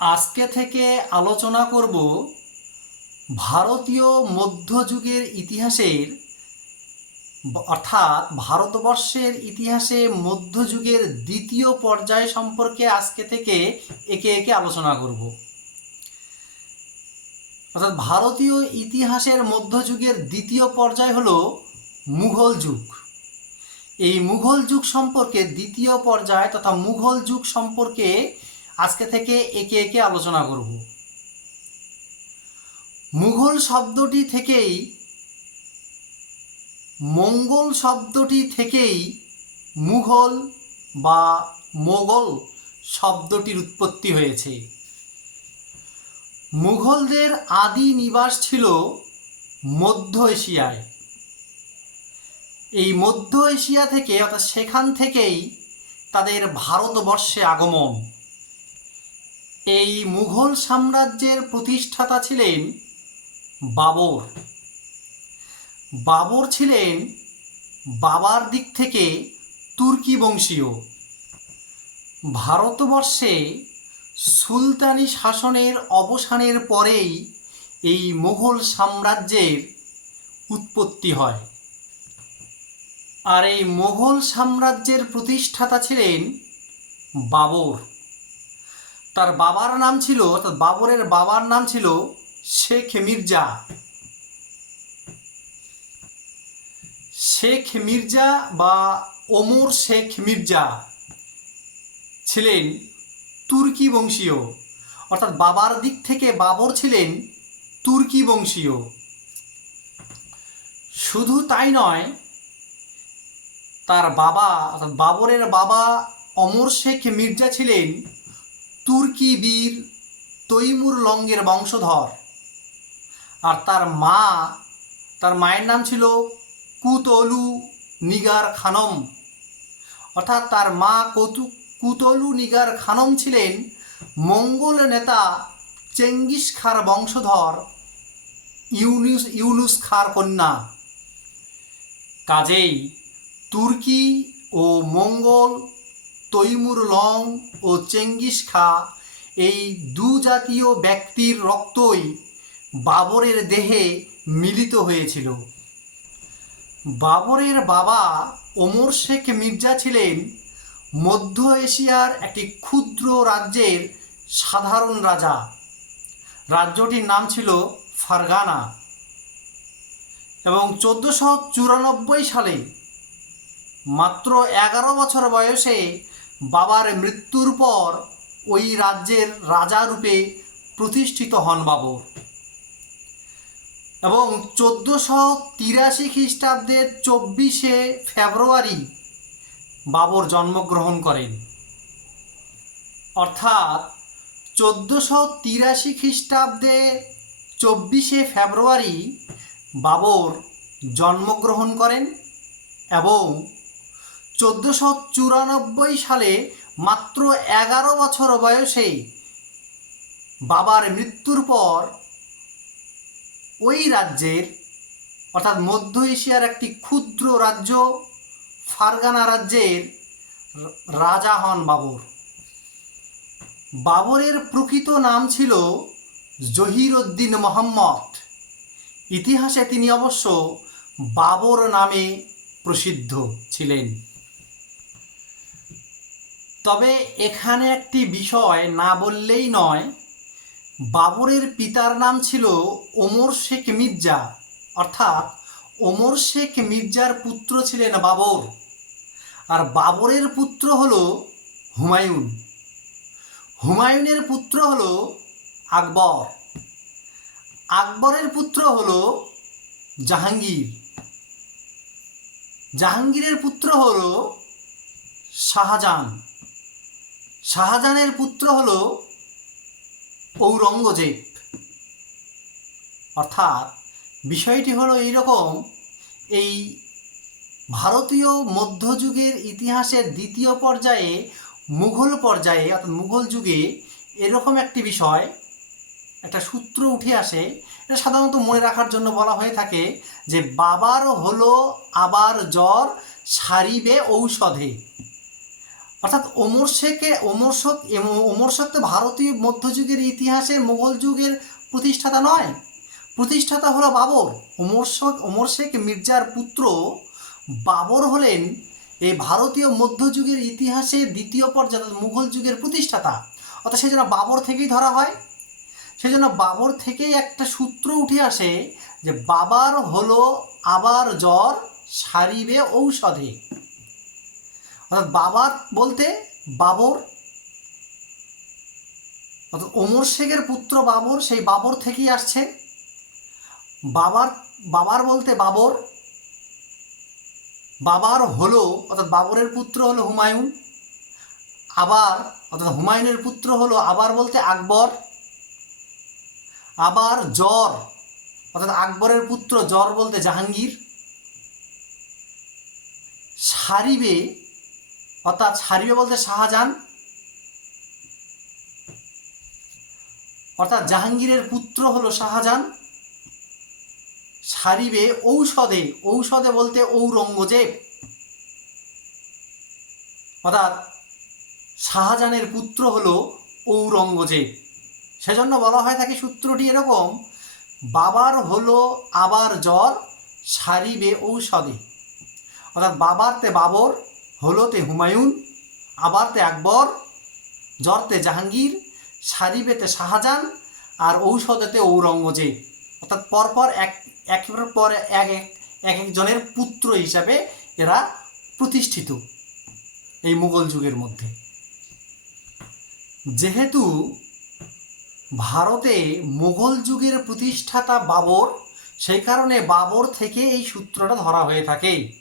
আজকে থেকে আলোচনা করব ভারতীয় মধ্যযুগের ইতিহাসের, অর্থাৎ ভারতবর্ষের ইতিহাসে মধ্যযুগের দ্বিতীয় পর্যায় সম্পর্কে আজকে থেকে একে একে আলোচনা করব। অর্থাৎ ভারতীয় ইতিহাসের মধ্যযুগের দ্বিতীয় পর্যায় হলো মুঘল যুগ। এই মুঘল যুগ সম্পর্কে দ্বিতীয় পর্যায় তথা মুঘল যুগ সম্পর্কে আজকে থেকে একে একে আলোচনা করব। মুঘল শব্দটি থেকেই, মঙ্গল শব্দটি থেকেই মুঘল বা মোগল শব্দটির উৎপত্তি হয়েছে। মুঘলদের আদি নিবাস ছিল মধ্য এশিয়ায়। এই মধ্য এশিয়া থেকে অর্থাৎ সেখান থেকেই তাদের ভারতবর্ষে আগমন। এই মুঘল সাম্রাজ্যের প্রতিষ্ঠাতা ছিলেন বাবর। বাবর ছিলেন বাবার দিক থেকে তুর্কি বংশীয়। ভারতবর্ষে সুলতানি শাসনের অবসানের পরেই এই মুঘল সাম্রাজ্যের উৎপত্তি হয়। আর এই মুঘল সাম্রাজ্যের প্রতিষ্ঠাতা ছিলেন বাবর। তার বাবার নাম ছিল, অর্থাৎ বাবরের বাবার নাম ছিল শেখ মির্জা। শেখ মির্জা বা ওমর শেখ মির্জা ছিলেন তুর্কি বংশীয়। অর্থাৎ বাবার দিক থেকে বাবর ছিলেন তুর্কি বংশীয়। শুধু তাই নয়, তার বাবা, অর্থাৎ বাবরের বাবা অমর শেখ মির্জা ছিলেন তুর্কি বীর তৈমুর লঙ্গের বংশধর। আর তার মা, তার মায়ের নাম ছিল কুতলু নিগার খানম। অর্থাৎ তার মা কতু, কুতলু নিগার খানম ছিলেন মঙ্গল নেতা চেঙ্গিস খার বংশধর ইউনুস ইউনুস খার কন্যা। কাজেই তুর্কি ও মঙ্গল তৈমুর লং ও চেঙ্গিস খা, এই দু জাতীয় ব্যক্তির রক্তই বাবরের দেহে মিলিত হয়েছিল। বাবরের বাবা ওমর শেখ মির্জা ছিলেন মধ্য এশিয়ার একটি ক্ষুদ্র রাজ্যের সাধারণ রাজা। রাজ্যটির নাম ছিল ফারগানা। এবং চোদ্দোশো চুরানব্বই সালে মাত্র এগারো বছর বয়সে বাবার মৃত্যুর পর ওই রাজ্যের রাজা রূপে প্রতিষ্ঠিত হন বাবর এবং চোদ্দোশো তিরাশি খ্রিস্টাব্দের চব্বিশে ফেব্রুয়ারি বাবর জন্মগ্রহণ করেন। অর্থাৎ চোদ্দোশো তিরাশি খ্রিস্টাব্দে চব্বিশে ফেব্রুয়ারি বাবর জন্মগ্রহণ করেন এবং চোদ্দোশো চুরানব্বই সালে মাত্র এগারো বছর বয়সে বাবার মৃত্যুর পর ওই রাজ্যের, অর্থাৎ মধ্য এশিয়ার একটি ক্ষুদ্র রাজ্য ফারগানা রাজ্যের রাজা হন বাবর। বাবরের প্রকৃত নাম ছিল জহিরুদ্দিন মোহাম্মদ। ইতিহাসে তিনি অবশ্য বাবর নামে প্রসিদ্ধ ছিলেন। তবে এখানে একটি বিষয় না বললেই নয়। বাবরের পিতার নাম ছিল ওমর শেখ মির্জা। অর্থাৎ ওমর শেখ মির্জার পুত্র ছিলেন বাবর। আর বাবরের পুত্র হল হুমায়ুন। হুমায়ুনের পুত্র হল আকবর। আকবরের পুত্র হল জাহাঙ্গীর। জাহাঙ্গীরের পুত্র হল শাহজাহান। শাহজাহানের পুত্র হল ঔরঙ্গজেব। অর্থাৎ বিষয়টি হলো এইরকম, এই ভারতীয় মধ্যযুগের ইতিহাসের দ্বিতীয় পর্যায়ে, মুঘল পর্যায়ে, অর্থাৎ মুঘল যুগে এরকম একটি বিষয়, একটা সূত্র উঠে আসে, এটা সাধারণত মনে রাখার জন্য বলা হয়ে থাকে যে, বাবার হলো আবার জ্বর, সারিবে ঔষধে। অর্থাৎ ওমর শেখে, ওমর শেখ ওমর শেখ তো ভারতীয় মধ্যযুগের ইতিহাসে মুঘল যুগের প্রতিষ্ঠাতা নয়। প্রতিষ্ঠাতা হলো বাবর। ওমর শেখ ওমর শেখ মির্জার পুত্র বাবর হলেন এই ভারতীয় মধ্যযুগের ইতিহাসের দ্বিতীয় পর্যায়ে মুঘল যুগের প্রতিষ্ঠাতা। অর্থাৎ সেই জন্য বাবর থেকেই ধরা হয়। সেই জন্য বাবর থেকেই একটা সূত্র উঠে আসে যে বাবার হলো আবার জ্বর, সারিবে ঔষধে। অর্থাৎ বাবার বলতে বাবর, অর্থাৎ ওমর শেখের পুত্র বাবর, সেই বাবর থেকেই আসছে। বাবার বাবার বলতে বাবর, বাবার হলো, অর্থাৎ বাবরের পুত্র হলো হুমায়ুন। আবার, অর্থাৎ হুমায়ুনের পুত্র হলো আবার বলতে আকবর। আবার জ্বর, অর্থাৎ আকবরের পুত্র জ্বর বলতে জাহাঙ্গীর। সারিবে অর্থাৎ সারিবে বলতে শাহজাহান। অর্থাৎ জাহাঙ্গীরের পুত্র হলো শাহজাহান। সারিবে ঔষধে ঔষধে বলতে ঔরঙ্গজেব। অর্থাৎ শাহজাহানের পুত্র হল ঔরঙ্গজেব। সেজন্য বলা হয় থাকে সূত্রটি এরকম, বাবার হলো আবার জ্বর, সারিবে ঔষধে। অর্থাৎ বাবারতে বাবর হলোতে হুমায়ুন, আবারতে আকবর, জ্বরতে জাহাঙ্গীর, সারিবেতে শাহজাহান আর ঔষধেতে ঔরঙ্গজেব। অর্থাৎ পরপর এক, একের পর এক এক এক একজনের পুত্র হিসাবে এরা প্রতিষ্ঠিত এই মুঘল যুগের মধ্যে। যেহেতু ভারতে মুঘল যুগের প্রতিষ্ঠাতা বাবর, সেই কারণে বাবর থেকে এই সূত্রটা ধরা হয়ে থাকে।